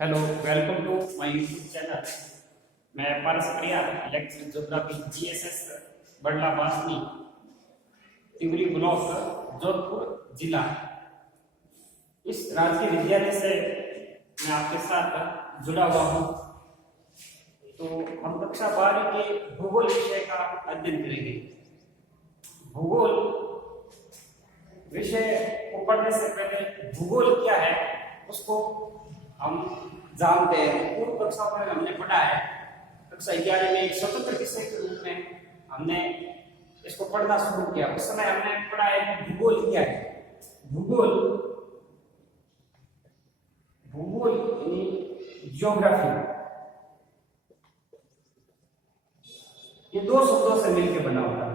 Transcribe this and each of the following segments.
Hello, welcome to my YouTube channel. मैं Paras Pariyar, lecturer geography GSS Badla Basni, Tivri block, Jodhpur जिला। इस राजकीय विद्यालय से मैं आपके साथ जुड़ा हुआ हूँ। तो हम कक्षा 12 के भूगोल विषय का अध्ययन करेंगे। भूगोल विषय को पढ़ने से पहले भूगोल क्या है उसको हम जानते हैं। पूर्व कक्षा में हमने पढ़ा है, कक्षा 11 में एक स्वतंत्र विषय के रूप में हमने इसको पढ़ना शुरू किया। उस समय हमने पढ़ा है कि भूगोल क्या है। भूगोल भूगोल यानी ज्योग्राफी, ये दो शब्दों से मिलकर बना हुआ है।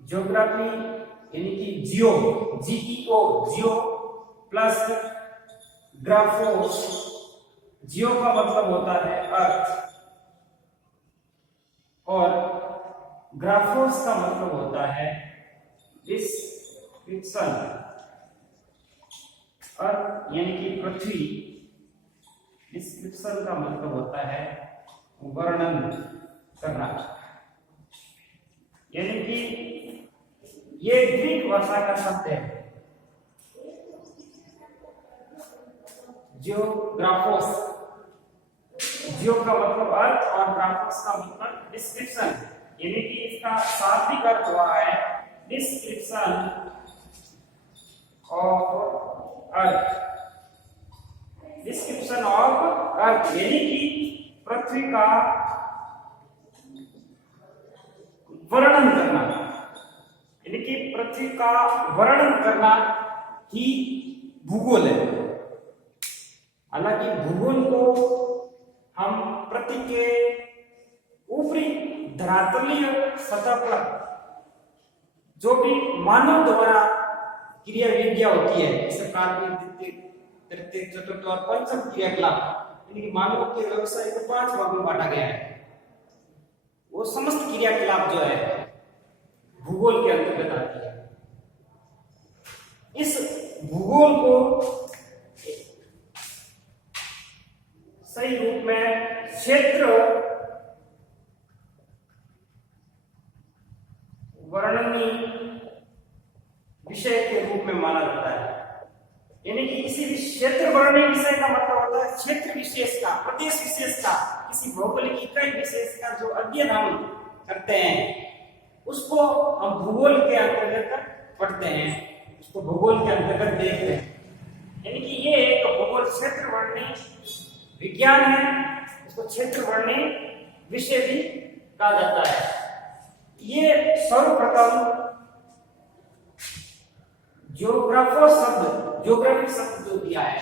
ज्योग्राफी यानी कि जियो, जीईओ, जियो प्लस ग्राफोस। जियो का मतलब होता है अर्थ और ग्राफोस का मतलब होता है डिस्क्रिप्शन। अर्थ यानी कि पृथ्वी, डिस्क्रिप्शन का मतलब होता है वर्णन करना। यानी कि ये ग्रीक भाषा का शब्द है जियोग्राफोस। जियो का मतलब अर्थ और ग्राफोस का मतलब डिस्क्रिप्शन, यानी कि इसका शाब्दिक अर्थ हुआ है description of earth. Description of earth यानी कि पृथ्वी का वर्णन करना, यानी कि पृथ्वी का वर्णन करना ही भूगोल है। हालांकि भूगोल को हम पृथ्वी के ऊपरी धरातलीय सतह पर जो भी मानव द्वारा क्रिया विद्या होती है, जैसे कार्बनिक, द्वितीयक, तृतीयक, चतुर्थ और पंचम क्रियाकलाप, यानी कि मानव के व्यवसाय को 5 भागों में बांटा गया है। वो समस्त क्रियाकलाप जो है भूगोल के अंतर्गत आती है। इस भूगोल को सही रूप में क्षेत्र वर्णनी विषय के रूप में माना जाता है। यानी कि किसी भी क्षेत्र वर्णनी विषय का मतलब होता है क्षेत्र विशेष का, प्रदेश विशेष का, किसी भौगोलिक इकाई विशेष का जो अध्ययन हम करते हैं उसको हम भूगोल के अंतर्गत पढ़ते हैं, उसको भूगोल के अंतर्गत देखते हैं। यानी कि ये एक भूगोल क्षेत्र वर्णनी विज्ञान है, इसको क्षेत्र वर्णनी विषय भी कहा जाता है। ये सर्वप्रथम ज्योग्राफी शब्द जो दिया है,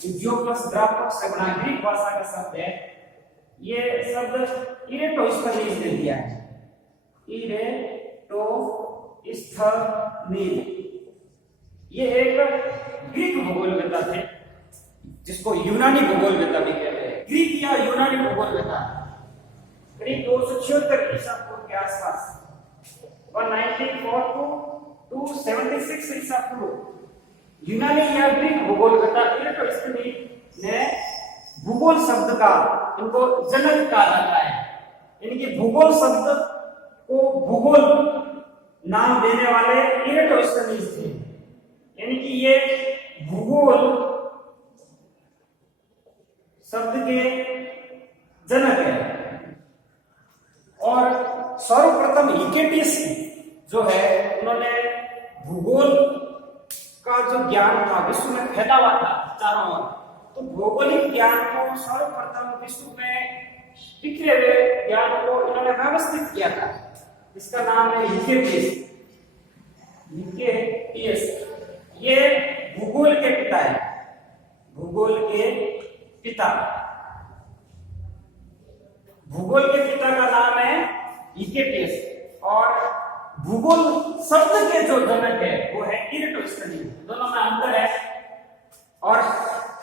जियो प्लस ग्राफोस से बना ग्रीक भाषा का शब्द है। ये शब्द इरेटोस्थनीज ने दिया है। इरेटोस्थनीज, ये एक ग्रीक भूगोलवेत्ता थे जिसको यूनानी भूगोलवेत्ता भी कहते हैं। ग्रीक या यूनानी भूगोलवेत्ता करीब 276 ईसा पूर्व के आसपास 194 टू 276 ईसा पूर्व यूनानी या ग्रीक भूगोलवेत्ता इरेटोस्थनीज ने भूगोल शब्द का, इनको जनक कहा जाता है। यानी कि भूगोल शब्द को भूगोल नाम देने वाले इरेटोस्थनीज थे। यानी कि ये भूगोल शब्द के जनक है। और सर्वप्रथम हिकेटियस जो है, उन्होंने भूगोल का जो ज्ञान था विश्व में फैला हुआ था चारों ओर, तो भौगोलिक ज्ञान को सर्वप्रथम विश्व में बिखरे हुए ज्ञान को इन्होंने व्यवस्थित किया था। इसका नाम है हिकेटियस। ये भूगोल के पिता है, भूगोल के पिता। भूगोल के पिता का नाम है हिकेटियस और भूगोल शब्द के जो जनक है वो है इरेटोस्थनीज। दोनों में अंतर है। और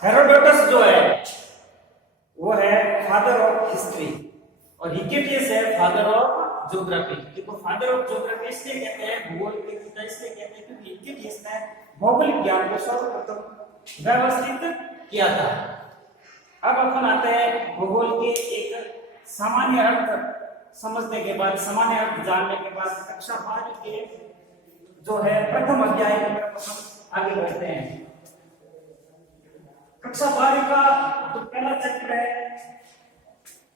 हेरोडोटस जो है वो है फादर ऑफ हिस्ट्री और हिकेटियस है फादर ऑफ ज्योग्राफी। देखो, फादर ऑफ ज्योग्राफी इसलिए कहते हैं, भूगोल के पिता इसलिए कहते हैं क्योंकि हिकेटियस ने भौगोलिक ज्ञान को सर्वप्रथम व्यवस्थित किया था। अब अपन आते हैं भूगोल के एक सामान्य अर्थ समझने के बाद, सामान्य अर्थ जानने के बाद कक्षा 12 के जो है प्रथम अध्याय की तरफ हम आगे बढ़ते हैं। कक्षा 12 का जो पहला चैप्टर है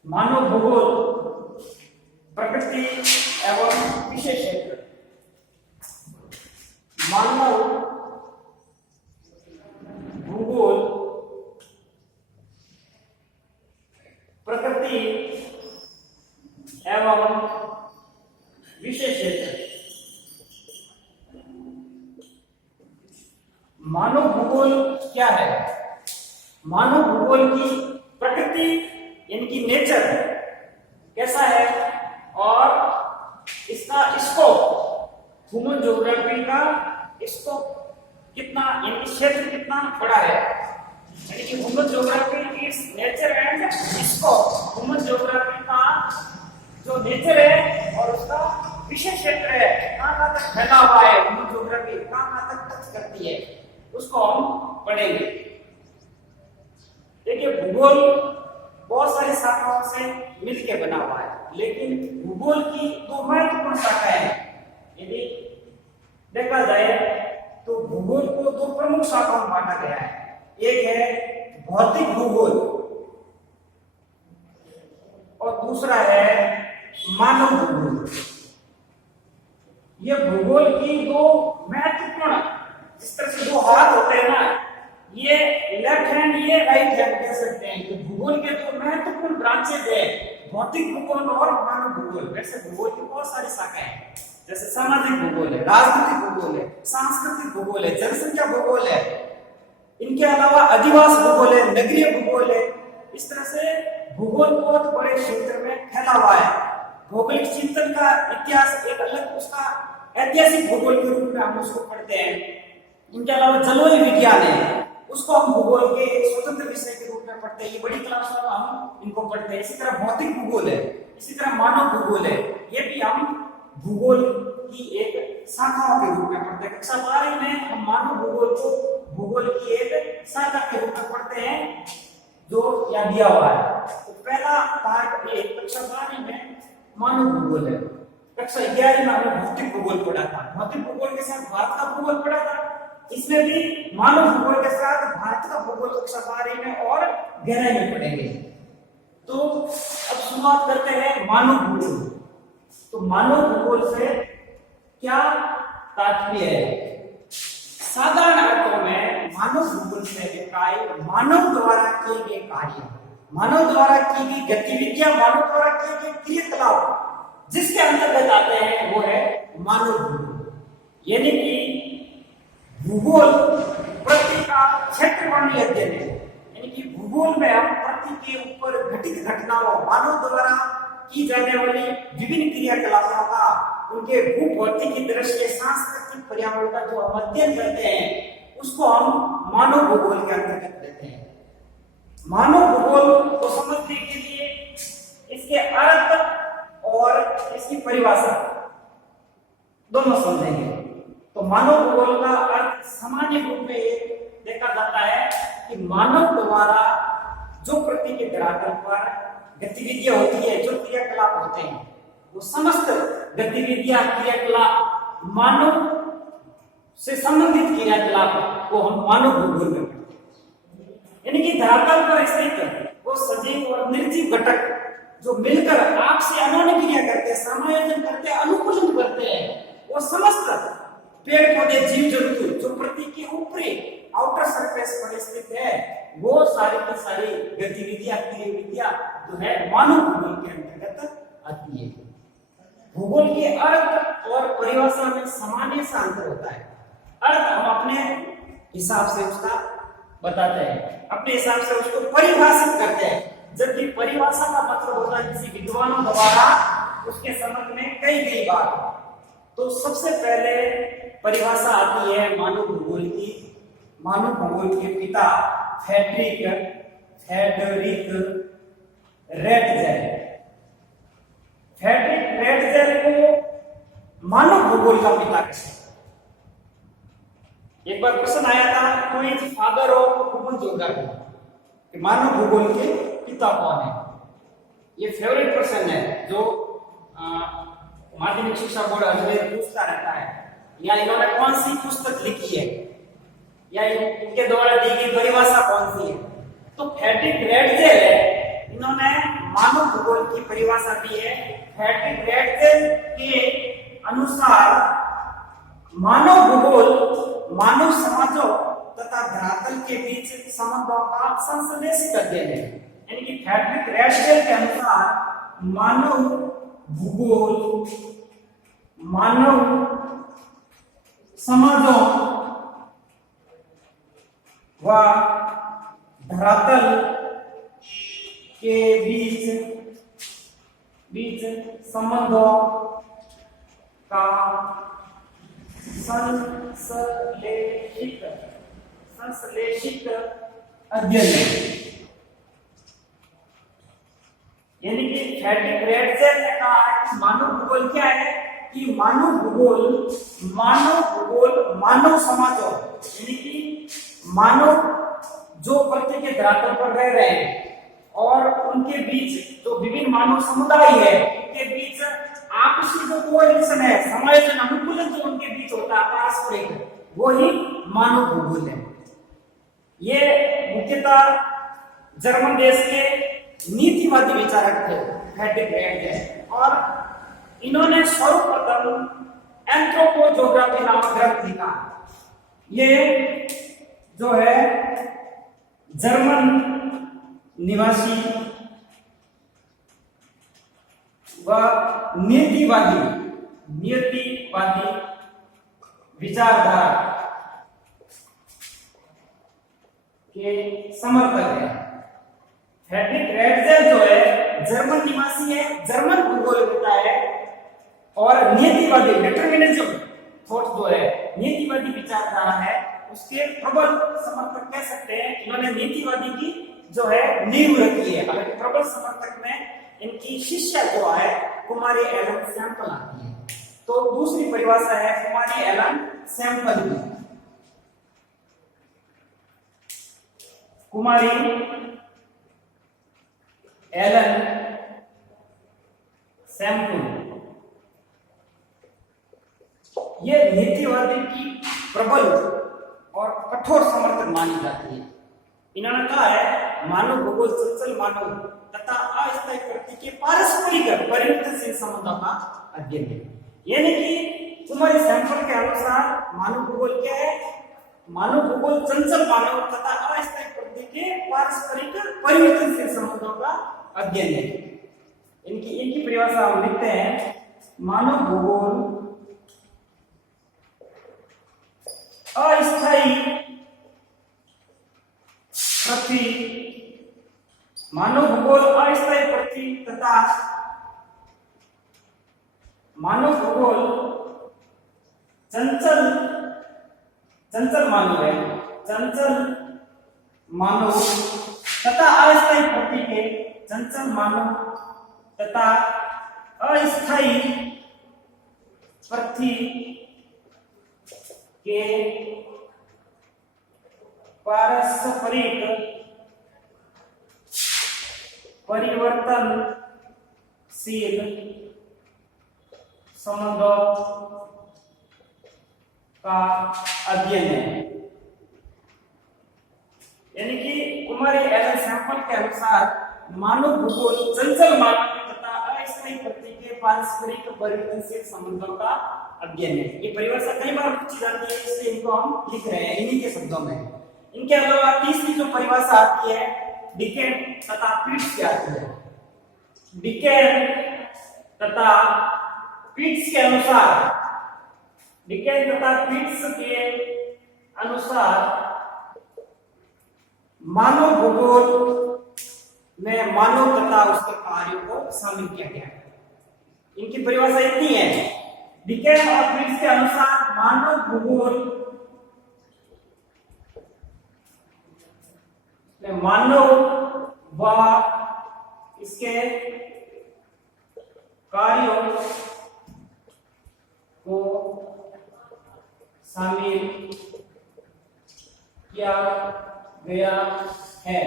मानव भूगोल, प्रकृति एवं विशेष क्षेत्र। मानव भूगोल, प्रकृति एवं विशेष क्षेत्र। मानव भूगोल क्या है? मानव भूगोल की प्रकृति इनकी नेचर कैसा है और इसका स्कोप, ह्यूमन ज्योग्राफी का स्कोप कितना, यानी क्षेत्र कितना बड़ा है, यानी कि human geography is nature and scope. Human geography का जो नेचर है और उसका विशेष क्षेत्र है, कहां तक फैला हुआ है ह्यूमन ज्योग्राफी, कहां तक टच करती है, उसको हम पढ़ेंगे। देखिए भूगोल बहुत सारी शाखाओं से मिलकर बना हुआ है, लेकिन भूगोल की दो महत्वपूर्ण शाखाएं हैं। यदि देखा जाए तो भूगोल को दो प्रमुख शाखाओं में बांटा गया है। एक है भौतिक भूगोल और दूसरा है मानव भूगोल। ये भूगोल की दो महत्वपूर्ण, जिस तरह से दो हाथ होते हैं ना, ये लेफ्ट हैंड ये राइट हैंड कह सकते हैं कि भूगोल के दो महत्वपूर्ण ब्रांचेज है, भौतिक भूगोल और मानव भूगोल। वैसे भूगोल की बहुत सारी शाखाएं हैं, जैसे सामाजिक भूगोल है, राजनीतिक भूगोल है, सांस्कृतिक भूगोल है, जनसंख्या भूगोल है, इनके अलावा अधिवास भूगोल है, नगरीय भूगोल है। इस तरह से भूगोल बहुत बड़े क्षेत्र में फैला हुआ है। भौगोलिक चिंतन का इतिहास एक अलग, उसका ऐतिहासिक भूगोल के रूप में हम उसको पढ़ते हैं। इनके अलावा जलवायु विज्ञान है, उसको हम भूगोल के स्वतंत्र विषय के रूप में पढ़ते हैं। ये बड़ी क्लासों में हम इनको पढ़ते हैं। इसी तरह भौतिक भूगोल है, इसी तरह मानव भूगोल है, ये भी हम भूगोल की एक शाखाओं के रूप में पढ़ते हैं। कक्षा 12 में हम मानव भूगोल को भूगोल की एक शाखा के रूप में पढ़ते हैं, जो यहाँ दिया हुआ है। तो पहला पार्ट कक्षा 12 में मानव भूगोल है। कक्षा 11 में हमने भौतिक भूगोल पढ़ा था। भौतिक भूगोल के साथ भारत का भूगोल पढ़ा था। इसमें भी मानव भूगोल के साथ भारत का भूगोल कक्षा 12 में और गहराई में पढ़ेंगे। तो अब शुरुआत करते हैं मानव भूगोल। तो मानव भूगोल से क्या तात्पर्य है? साधारण अर्थों में मानव भूगोल से अभिप्राय मानव द्वारा किए गए कार्य, मानव द्वारा की गई गतिविधियां, मानव द्वारा किए गए क्रियाकलाप जिसके अंतर्गत आते हैं वो है मानव भूगोल। यानी कि भूगोल पृथ्वी का क्षेत्रफलीय अध्ययन है। यानी कि भूगोल में हम पृथ्वी के ऊपर घटित घटनाओं, मानव द्वारा की जाने वाली विभिन्न क्रियाकलापों का, उनके भूभौतिक दृश्य, सांस्कृतिक पर्यावरण का जो हम अध्ययन करते हैं, उसको हम मानव भूगोल के अंतर्गत लेते हैं। मानव भूगोल को समझने के लिए इसके अर्थ और इसकी परिभाषा दोनों समझेंगे। तो मानव भूगोल का अर्थ सामान्य रूप में ये देखा जाता है कि मानव द्वारा जो पृथ्वी के धरातल पर गतिविधियां होती है, जो क्रियाकलाप होते हैं, वो समस्त गतिविधियां, क्रियाकलाप, मानव से संबंधित क्रियाकलाप को हम मानव भूगोल में पढ़ते हैं। यानी कि धरातल पर स्थित वो सजीव और निर्जीव घटक जो मिलकर आपसे अनोनी क्रिया करते हैं, समायोजन करते हैं, अनुकूलन करते हैं, वो समस्त पेड़ पौधे, जीव जंतु जो पृथ्वी के ऊपरी आउटर सरफेस पर स्थित है, वो सारी की सारी गतिविधियां, क्रियाविधियां जो है मानव भूगोल के अंतर्गत आती है। भूगोल के अर्थ और परिभाषा में सामान्य सा अंतर होता है। अर्थ हम अपने हिसाब से उसका बताते हैं, अपने हिसाब से उसको परिभाषित करते हैं, जबकि परिभाषा का मतलब होता है किसी विद्वानों द्वारा उसके संबंध में कई बार। तो सबसे पहले परिभाषा आती है मानव भूगोल की। मानव भूगोल के पिता फ्रेडरिक रेटजेल। फ्रेडरिक रेटजेल को मानव भूगोल का पिता कहते हैं। एक बार प्रश्न आया था, who is father of human geography? कि मानव भूगोल के पिता कौन है। ये फेवरेट क्वेश्चन है जो माध्यमिक शिक्षा बोर्ड अजमेर पूछता रहता है, या इन्होंने कौन सी पुस्तक लिखी है, या इनके द्वारा दी गई परिभाषा कौन सी है। तो फ्रेडरिक रेडजेल है, इन्होंने मानव भूगोल की परिभाषा दी है। फ्रेडरिक रेडजेल के अनुसार मानव भूगोल मानव समाजों तथा धरातल के बीच संबंधों का संश्लेषित अध्ययन है। यानी कि फ्रेडरिक रेडजेल के अनुसार मानव भूगोल मानव समाजों व धरातल के बीच संबंधों का संश्लेषित अध्ययन है। यानी कि फ्रेडरिक रेडजेल ने कहा है कि मानव भूगोल क्या है, कि मानव भूगोल मानव समाजों, यानी कि मानव जो पृथ्वी के धरातल पर रह रहे हैं और उनके बीच जो विभिन्न मानव समुदाय है उनके बीच आपसी जो कोएलिशन है, समायोजन अनुकूलन जो उनके बीच होता है पारस्परिक, वो ही मानव भूगोल है। ये मुख्यतः जर्मन देश के नीतिवादी विचारक थे फ्रेडरिक रेडजेल, और इन्होंने सर्वप्रथम एंथ्रोपोजोग्राफी नामक ग्रंथ लिखा। ये जो है जर्मन निवासी व नीतिवादी विचारधारा के समर्थक है। फ्रेडरिक रेडजेल जो है जर्मन निवासी है, जर्मन भूगोलविद है और नीतिवादी डिटरमिनिज्म थॉट जो है नीतिवादी विचारधारा है उसके प्रबल समर्थक कह सकते हैं। इन्होंने नीतिवादी की जो है नींव रखी है। हालांकि प्रबल समर्थक में इनकी शिष्या जो है कुमारी एलन सैंपल आती है। तो दूसरी परिभाषा है कुमारी एलन सैंपल की। कुमारी एलन सैंपल ये नीतिवादी की प्रबल और कठोर समर्थक मानी जाती है। इन्होंने कहा है मानव भूगोल चंचल मानव तथा अस्थायी प्रकृति के पारस्परिक परिवर्तनशील संबंधों का अध्ययन है। यानी कि कुमारी सैंपल के अनुसार मानव भूगोल क्या है, मानव भूगोल चंचल मानव तथा अस्थायी प्रकृति के पारस्परिक परिवर्तनशील संबंधों का अध्ययन है। इनकी परिभाषा हम लिखते हैं, मानव भूगोल अस्थायी पृथ्वी, मानव भूगोल अस्थायी पृथ्वी तथा मानव भूगोल चंचल मानव है, चंचल मानव तथा अस्थायी पृथ्वी के चंचल मानव तथा अस्थायी पृथ्वी के पारस्परिक परिवर्तनशील संबंधों का अध्ययन है। यानी कि कुमारी एलन सैंपल के अनुसार मानव भूगोल चंचल मानव तथा अस्थायी पृथ्वी के पारस्परिक परिवर्तनशील संबंधों का अध्ययन है। ये परिभाषा कई बार पूछी जाती है, इसलिए इनको हम लिख रहे हैं इन्हीं के शब्दों में। इनके अलावा तीसरी जो परिभाषा आती है डिकेन तथा पीट्स की आती है। डिकेन तथा पीट्स के अनुसार, डिकेन तथा पीट्स के अनुसार मानव भूगोल में मानव तथा उसके कार्यों को शामिल किया गया है। इनकी परिभाषा इतनी है, डिकेन और पीट्स के अनुसार मानव भूगोल में मानव व इसके कार्यों को शामिल किया गया है।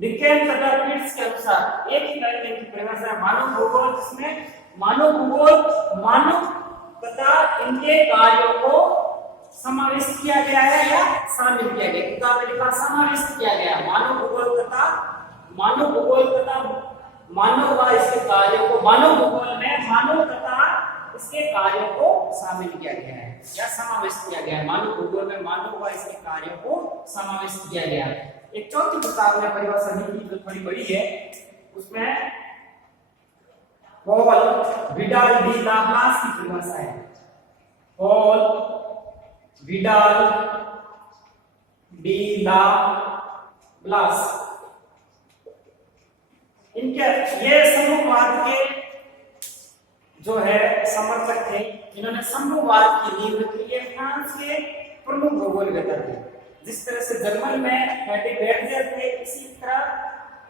विज्ञान तथा पीट्स के अनुसार एक ही लाइन की परिभाषा है मानव भूगोल, जिसमें मानव भूगोल मानव तथा इनके कार्यों को समावेश किया गया है या शामिल किया गया। किताब में लिखा समावेश किया गया। मानव भूगोल तथा मानव व इसके कार्यों को, मानव भूगोल में मानव तथा इसके कार्यों को शामिल किया गया है या समावेश किया गया है। मानव भूगोल में मानव व इसके कार्यों को समावेश किया गया है। एक चौथी किताब में परिभाषा हिंदी जो थोड़ी बड़ी है, उसमें पॉल विडाल डी लाप्लास की परिभाषा है। पॉल विडाल डी लाप्लास, इनके ये समूहवाद के जो है समर्थक थे। इन्होंने समूहवाद की नींव रखी है। फ्रांस के प्रमुख भूगोलविद थे। जिस तरह से जर्मन में फ्रेडरिक हेर्त्ज़ थे, इसी तरह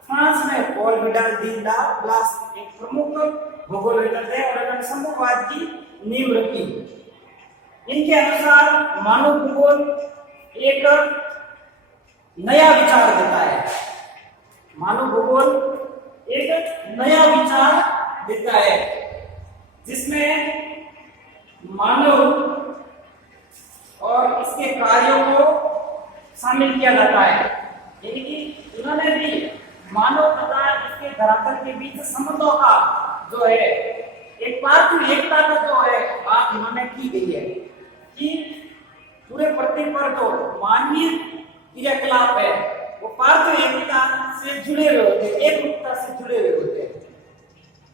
फ्रांस में पॉल विडाल डी लाप्लास एक प्रमुख भूगोलविद थे और इन्होंने समूहवाद की नींव रखी। इनके अनुसार मानव भूगोल एक नया विचार देता है। मानव भूगोल एक नया विचार देता है जिसमें मानव और इसके कार्यों को शामिल किया जाता है। यानी कि इन्होंने भी मानव तथा इसके धरातल के बीच संबंधों का जो है एक पार्थिव एकता का जो है बात इन्होंने की गई है कि पूरे पृथ्वी पर जो मानवीय क्रियाकलाप है वो पार्थिव एकता से जुड़े हुए होते हैं, एकरूपता से जुड़े हुए होते हैं।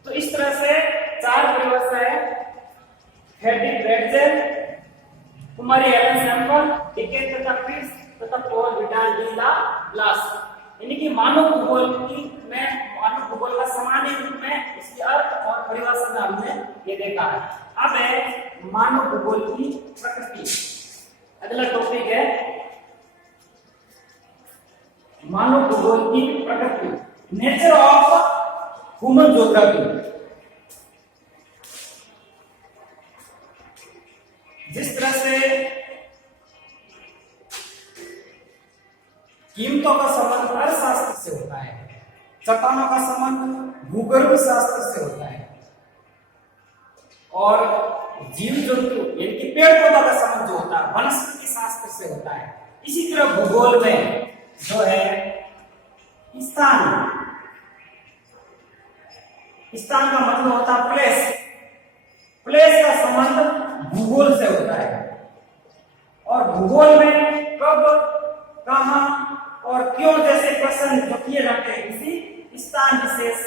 तो इस तरह से चार परिभाषा है। फ्रेडरिक हेर्त्ज़, कुमारी एलन सैम्पल, डिकेन तथा पीट्स तथा पॉल विडाल डी लाप्लास। यानी कि मानव भूगोल का सामान्य रूप में इसकी अर्थ और परिभाषा में हमने ये देखा है। अब है मानव भूगोल की प्रकृति। अगला टॉपिक है मानव भूगोल की प्रकृति, नेचर ऑफ ह्यूमन ज्योग्राफी। जिस तरह से कीमतों का संबंध अर्थशास्त्र से होता है, चट्टानों का संबंध भूगर्भ शास्त्र से होता है और जीव जंतु यानी कि पेड़ पौधा का संबंध जो होता है वनस्पति शास्त्र से होता है, इसी तरह भूगोल में जो है स्थान का मतलब होता है प्लेस का संबंध भूगोल से होता है और भूगोल में कब, कहां और क्यों जैसे प्रश्न जो किए जाते हैं किसी स्थान विशेष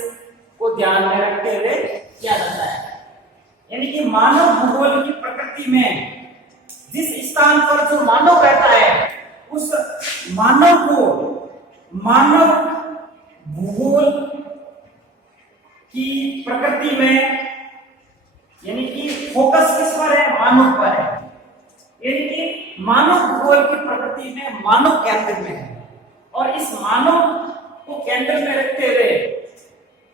को ध्यान में रखते हुए किया जाता है। यानी कि मानव भूगोल की प्रकृति में जिस स्थान पर जो मानव रहता है उस मानव को मानव भूगोल की प्रकृति में यानी कि फोकस किस पर है, मानव पर है। यानी कि मानव भूगोल की प्रकृति में मानव केंद्र में है और इस मानव को केंद्र में रखते हुए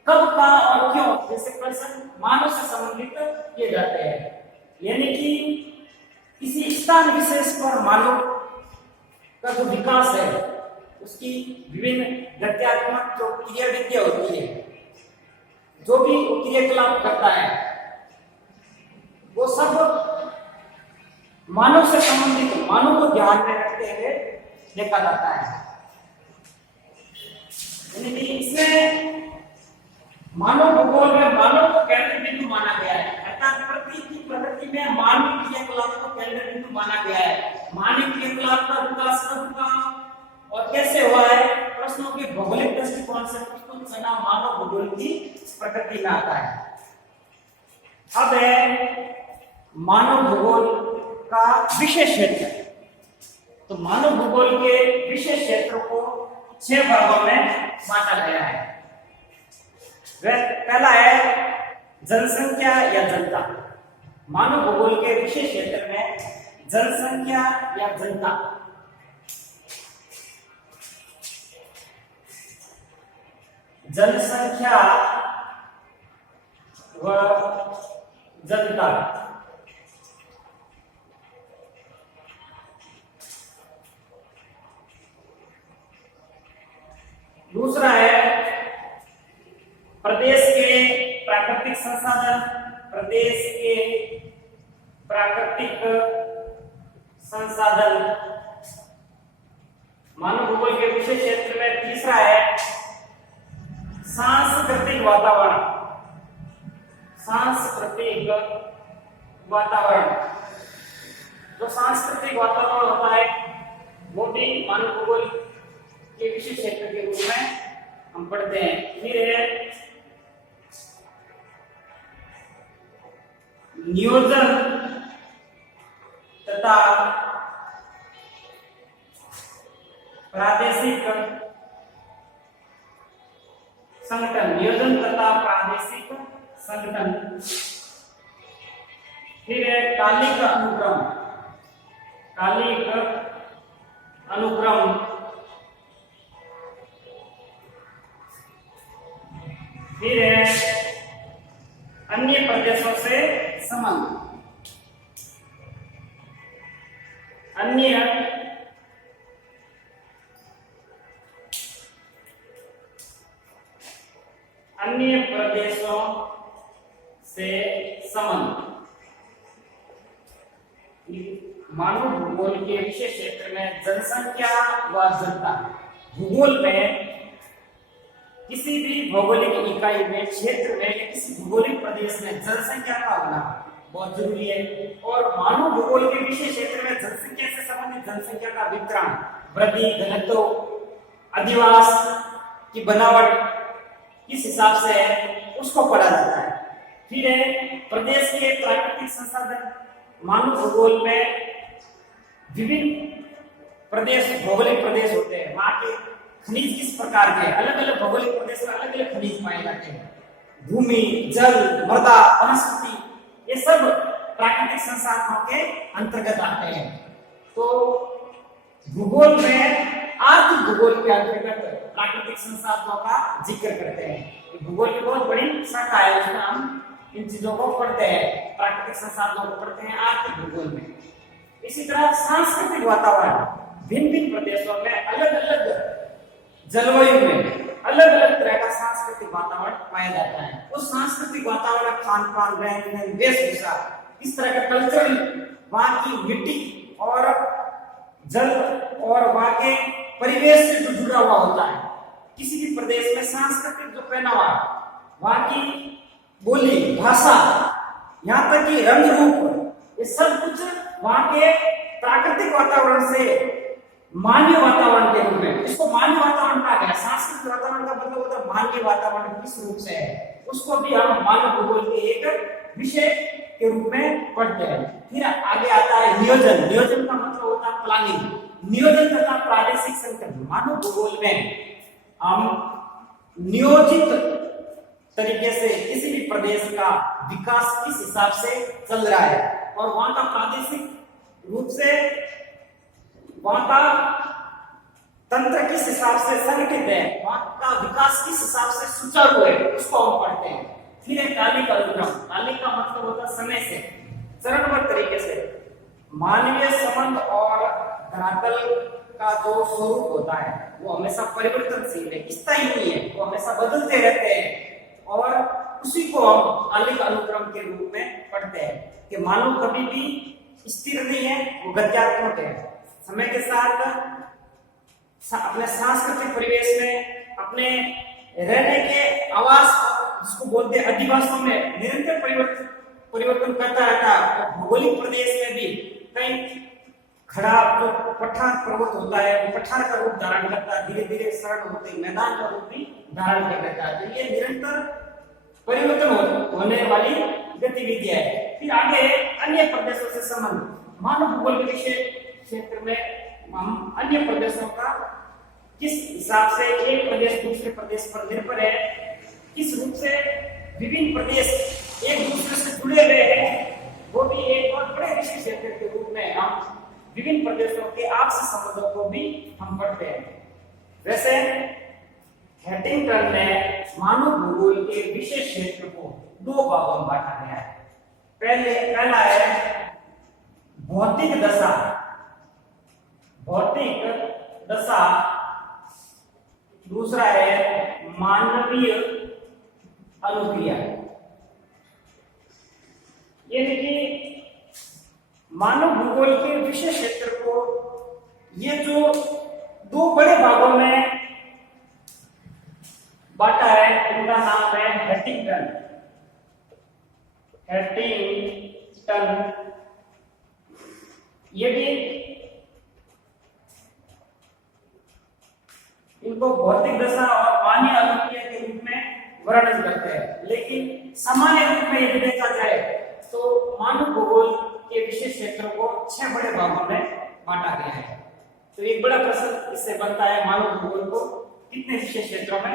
कब, कहां और क्यों जैसे प्रश्न मानव से संबंधित किए जाते हैं। यानी कि किसी स्थान विशेष पर मानव का जो विकास है उसकी विभिन्न गत्यात्मक जो क्रिया विद्या होती है, जो भी क्रियाकलाप करता है वो सब मानव से संबंधित, मानव को ध्यान में रखते हुए देखा जाता है। यानी कि इसमें मानव भूगोल में मानव को केंद्र बिंदु माना गया है, अर्थात प्रकृति में मानवीय क्रियाकलाप को केंद्र बिंदु माना गया है। मानवीय क्रियाकलाप का विकास कब, कहां और कैसे हुआ है, प्रश्नों के भौगोलिक दृष्टिकोण से प्रस्तुत करना मानव भूगोल की प्रकृति में आता है। अब है मानव भूगोल का विशेष क्षेत्र। तो मानव भूगोल के विशेष क्षेत्रों को 6 भागों में बांटा गया है। पहला है जनसंख्या या जनता। मानव भूगोल के विशेष क्षेत्र में जनसंख्या या जनता, जनसंख्या व जनता दूसरा है प्रदेश के प्राकृतिक संसाधन, प्रदेश के प्राकृतिक संसाधन मानव भूगोल के विशेष क्षेत्र में। तीसरा है सांस्कृतिक वातावरण, सांस्कृतिक वातावरण। जो सांस्कृतिक वातावरण होता है वो भी मानव भूगोल के विशेष क्षेत्र के रूप में हम पढ़ते हैं। फिर है नियोजन तथा प्रादेशिक संगठन, नियोजन तथा प्रादेशिक संगठन। फिर है कालिक अनुक्रम, कालिक अनुक्रम। फिर है अन्य प्रदेशों से संबंध, अन्य प्रदेशों से संबंध। मानव भूगोल के विशेष क्षेत्र में जनसंख्या व जनता। भूगोल में किसी भी भौगोलिक इकाई में, क्षेत्र में या किसी भौगोलिक प्रदेश में जनसंख्या का होना बहुत जरूरी है। और मानव भूगोल के विशेष क्षेत्र में जनसंख्या से संबंधित जनसंख्या का वितरण, वृद्धि, घनत्व, अधिवास की बनावट किस हिसाब से है उसको पढ़ा जाता है। फिर है प्रदेश के प्राकृतिक संसाधन। मानव भूगोल में विभिन्न प्रदेश, भौगोलिक प्रदेश होते हैं, वहां के खनिज किस प्रकार के, अलग अलग भौगोलिक प्रदेश में अलग अलग खनिज पाए जाते हैं। भूमि, जल, मृदा, वनस्पति, ये सब प्राकृतिक संसाधनों के अंतर्गत आते हैं। तो भूगोल में आर्थिक भूगोल के अंतर्गत प्राकृतिक संसाधनों का जिक्र करते हैं। भूगोल की बहुत बड़ी शाखा है, उसमें हम इन चीजों को पढ़ते हैं, प्राकृतिक संसाधनों को पढ़ते हैं आर्थिक भूगोल में। इसी तरह सांस्कृतिक वातावरण, भिन्न भिन्न प्रदेशों में अलग अलग जलवायु में अलग अलग तरह का सांस्कृतिक वातावरण पाया जाता है। उस सांस्कृतिक वातावरण, खान पान, रहन, वेशभूषा, इस तरह का कल्चरल, वहां की मिट्टी और जल और वहां के परिवेश से जो जुड़ा हुआ होता है। किसी भी प्रदेश में सांस्कृतिक जो पहनावा, वहां की बोली, भाषा, यहाँ तक कि रंग रूप, ये सब कुछ वहां के प्राकृतिक वातावरण से मानवीय वातावरण के रूप में, इसको मानवीय वातावरण कहा गया। सांस्कृतिक वातावरण का मतलब होता है मानवीय वातावरण किस रूप से है, उसको भी हम मानव भूगोल के एक विषय के रूप में पढ़ते हैं। फिर आगे आता है नियोजन। नियोजन का मतलब होता है प्लानिंग। नियोजन तथा प्रादेशिक संगठन। मानव भूगोल में हम नियोजित तरीके से किसी भी प्रदेश का विकास किस हिसाब से चल रहा है और वहां का प्रादेशिक रूप से वहां का तंत्र किस हिसाब से संगठित है, वहां का विकास किस हिसाब से सुचारू है, उसको हम पढ़ते हैं। फिर एक कालिक अनुक्रम। कालिक का मतलब होता है समय से, चरणबद्ध तरीके से। मानवीय संबंध और धरातल का जो स्वरूप होता है वो हमेशा परिवर्तनशील है, स्थायी नहीं है, वो हमेशा बदलते रहते हैं। और उसी को हम कालिक अनुक्रम के रूप में पढ़ते हैं कि मानव कभी भी स्थिर नहीं है, वो गत्यात्मक है। समय के साथ अपने सांस्कृतिक परिवेश में, अपने रहने के आवास, जिसको बोलते हैं अधिवासों में, निरंतर परिवर्तन करता रहता है। भौगोलिक प्रदेश में भी कई खड़ा जो पठार पर्वत होता है वो पठार का रूप धारण करता है, धीरे धीरे सरल होते मैदान का रूप भी धारण कर लेता है। तो ये निरंतर परिवर्तन होने वाली गतिविधि है। फिर आगे अन्य प्रदेशों से संबंध। मानव भूगोल के विषय क्षेत्र में हम अन्य प्रदेशों का किस हिसाब से एक प्रदेश दूसरे प्रदेश पर निर्भर है, किस रूप से विभिन्न प्रदेश एक दूसरे से जुड़े हुए हैं, वो भी एक बहुत बड़े विषय क्षेत्र के रूप में हम विभिन्न प्रदेशों के आपसी संबंधों को भी हम पढ़ते हैं। वैसे हैटिंगटन ने मानव भूगोल के विशेष क्षेत्र को दो भागों में बांटा गया है। पहला है भौतिक दशा। भौतिक दशा दूसरा है मानवीय अनुक्रिया। यानी कि मानव भूगोल के विषय क्षेत्र को ये जो दो बड़े भागों में बांटा है, इनका नाम है हंटिंगटन। ये भी इनको भौतिक दशा और मान्य अनुक्रिया के रूप में वर्णन करते हैं, लेकिन सामान्य रूप में यदि देखा जाए तो मानव भूगोल के विशेष क्षेत्रों को 6 बड़े भागों में बांटा गया है। तो एक बड़ा प्रश्न इससे बनता है, मानव भूगोल को कितने विशेष क्षेत्रों में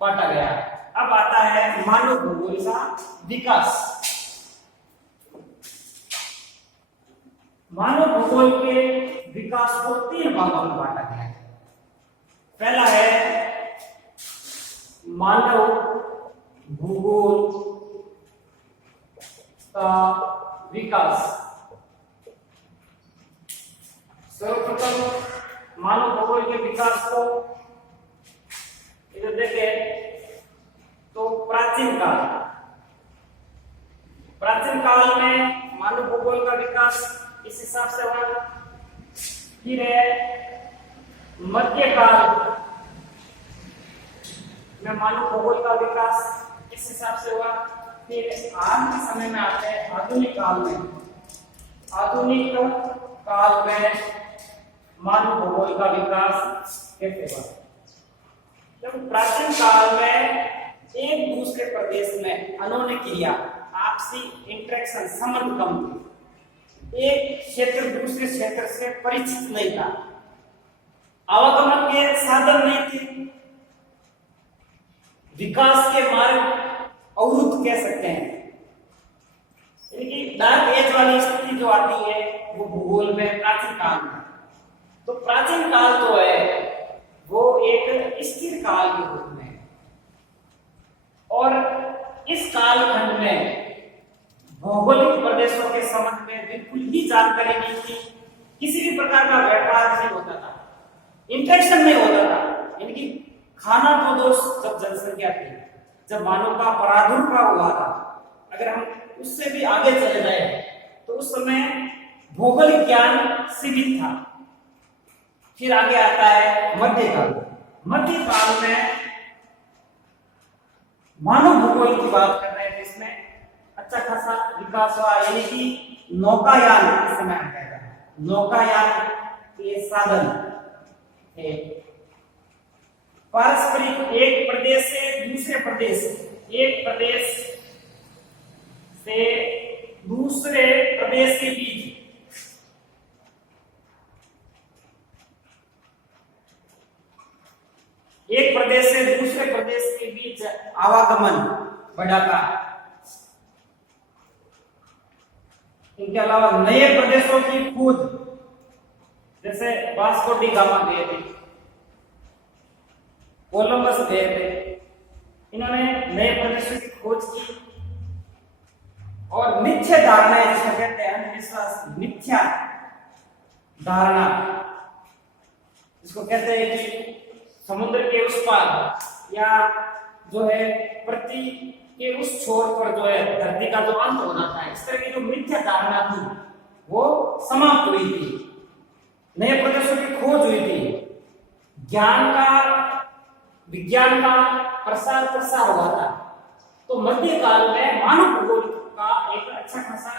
बांटा गया है। अब आता है मानव भूगोल का विकास। मानव भूगोल के विकास को 3 भागों में बांटा गया है। पहला है मानव भूगोल का विकास। सर्वप्रथम मानव भूगोल के विकास को इधर देखें तो प्राचीन काल में मानव भूगोल का विकास इस हिसाब से हुआ। फिर है मध्यकाल में मानव भूगोल का विकास इस हिसाब से हुआ। फिर आज के समय में आते हैं आधुनिक काल में। आधुनिक काल में मानव भूगोल का विकास कैसे हुआ? जब प्राचीन काल में एक दूसरे प्रदेश में अनोन्य क्रिया, आपसी इंटरेक्शन, संबंध कम थे। एक क्षेत्र दूसरे क्षेत्र से परिचित नहीं था, आवागमन के साधन नहीं थे, विकास के मार्ग अवरुद्ध कह सकते हैं। यानी डार्क एज वाली स्थिति जो आती है वो भूगोल में प्राचीन काल में। तो प्राचीन काल जो है वो एक स्थिर काल के रूप में है, और इस कालखंड में भौगोलिक प्रदेशों के संबंध में बिल्कुल ही जानकारी नहीं थी। किसी भी प्रकार का व्यापार नहीं होता था, इंटरेक्शन नहीं होता था। यानी कि खाना तो दोस्त जब जनसंख्या थी, जब मानव का प्रादुर्भाव हुआ था, अगर हम उससे भी आगे चले जाए तो उस समय भौगोलिक ज्ञान सीमित था। फिर आगे आता है मध्यकाल। मध्यकाल में मानव भूगोल की बात कर रहे हैं, इसमें अच्छा खासा विकास हुआ। यानी कि नौकायान इस समय आ जाएगा। नौकायान के साधन है, पारस्परिक एक प्रदेश से दूसरे प्रदेश, एक प्रदेश से दूसरे प्रदेश के बीच एक प्रदेश से दूसरे प्रदेश के बीच आवागमन बढ़ाता। इनके अलावा नए प्रदेशों की खोज, जैसे वास्को डी गामा गए थे, कोलंबस गए थे, इन्होंने नए प्रदेशों की खोज की। और मिथ्या धारणाएं जिसको कहते हैं, अंधविश्वास, मिथ्या धारणा जिसको कहते हैं कि समुद्र के उस पार या जो है पृथ्वी के उस छोर पर जो है धरती का जो अंत होना था, इस तरह की जो मिथ्या धारणा थी वो समाप्त हुई थी। नए प्रदेशों की खोज हुई थी, ज्ञान का, विज्ञान का प्रसार हुआ था। तो मध्यकाल में मानव भूगोल का एक अच्छा खासा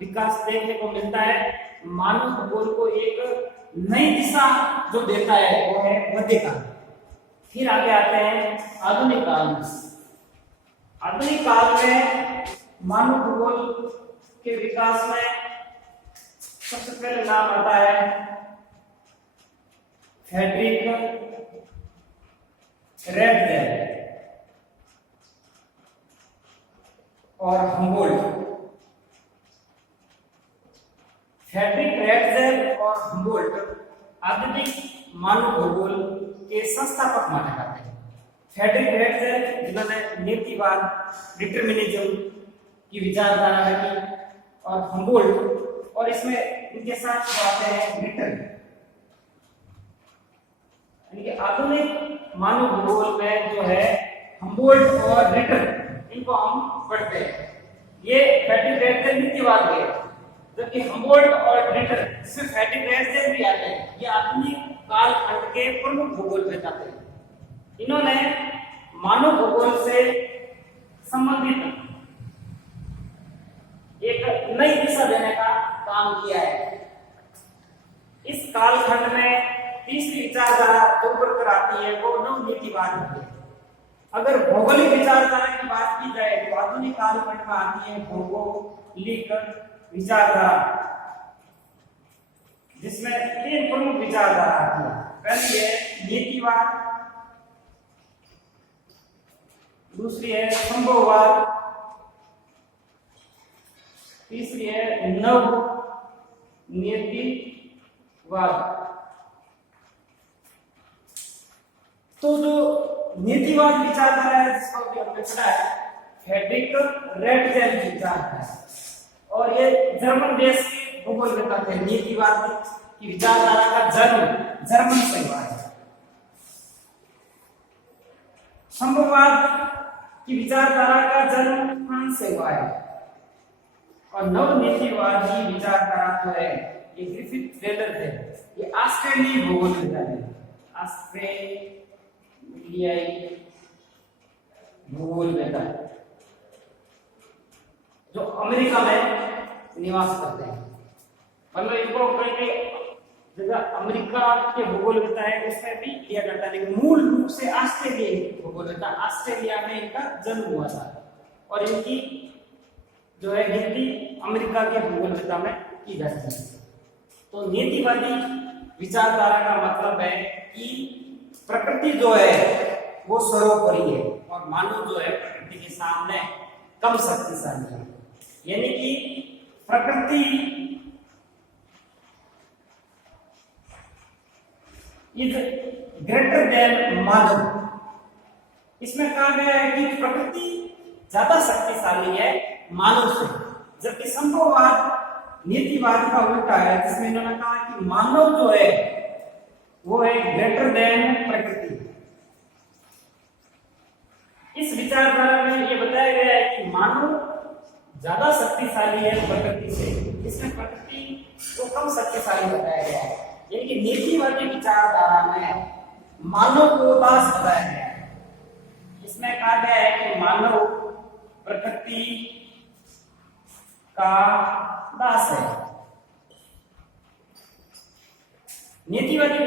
विकास देखने को मिलता है। मानव भूगोल को एक नई दिशा जो देता है वो है मध्यकाल। फिर आगे आते हैं आधुनिक काल में। आधुनिक काल में मानव भूगोल के विकास में सबसे पहले नाम आता है फ्रेडरिक रेडजेल और हम्बोल्ट। फ्रेडरिक रेडजेल और हम्बोल्ट आधुनिक मानव भूगोल के संस्थापक माने जाते हैं। फ्रेडरिक रेडजेल जिन्होंने नीतिवाद, डिटरमिनिज्म की विचारधारा रखी, और हम्बोल्ट, और इसमें इनके साथ आते हैं न्यूटन। यानी कि आधुनिक मानव भूगोल में जो है हम्बोल्ट और रिटर इनको हम पढ़ते हैं। ये फैटिग्रेड नीतिवाद के, जबकि हम्बोल्ट और रिटर इसमें फैटिग्रेड भी आते हैं। ये आधुनिक कालखंड के प्रमुख भूगोल बताते हैं। इन्होंने मानव भूगोल से संबंधित एक नई दिशा देने का काम किया है। इस कालखंड में तीसरी विचारधारा जो उभर कर आती है वो नव नीतिवाद है। अगर भौगोलिक विचारधारा की बात की जाए तो आधुनिक कालखंड में आती है भौगोलिक विचारधारा, जिसमें तीन प्रमुख विचारधारा आती है। पहली है नीतिवाद, दूसरी है संभववाद, तीसरी है नव नीतिवाद। तो जो नीतिवाद विचारधारा है जिसको अभी हमने पढ़ा है फैटिग्रेड विचारधारा, और ये जर्मन देश के भूगोल बताते हैं। नीतिवाद की विचारधारा का जन्म जर्मन से हुआ है। संभववाद की विचारधारा का जन्म फ्रांस से हुआ है, और नवनीतिवादी विचारधारा जो है ये ग्रिफिथ टेलर थे। ये ऑस्ट्रेलियाई भूगोल विद्यालय, ऑस्ट्रेलियाई भूगोल विद्यालय जो अमेरिका में निवास करते हैं। मतलब इनको कई जगह अमेरिका के भूगोल होता है उसमें भी किया जाता है, लेकिन मूल रूप से ऑस्ट्रेलियाई भूगोल होता है। ऑस्ट्रेलिया में इनका जन्म हुआ था और इनकी जो है गिनती अमेरिका के भूगोलविद्या में की जाती है। तो नीतिवादी विचारधारा का मतलब है कि प्रकृति जो है वो सर्वोपरि है और मानव जो है प्रकृति के सामने कम शक्तिशाली है। यानी कि प्रकृति इज ग्रेटर देन मानव। इसमें कहा गया है कि प्रकृति ज्यादा शक्तिशाली है मानव से, जबकि संभववाद नीतिवाद का उल्टा है, जिसमें इन्होंने कहा कि मानव जो है वो है ग्रेटर देन प्रकृति। इस विचारधारा में ये बताया गया है कि मानव ज्यादा शक्तिशाली है प्रकृति से, इसमें प्रकृति को कम शक्तिशाली बताया गया है। यानी कि नीतिवादी विचारधारा में मानव को दास बताया गया है। इसमें कहा गया है कि मानव प्रकृति का दास है। नीतिवादी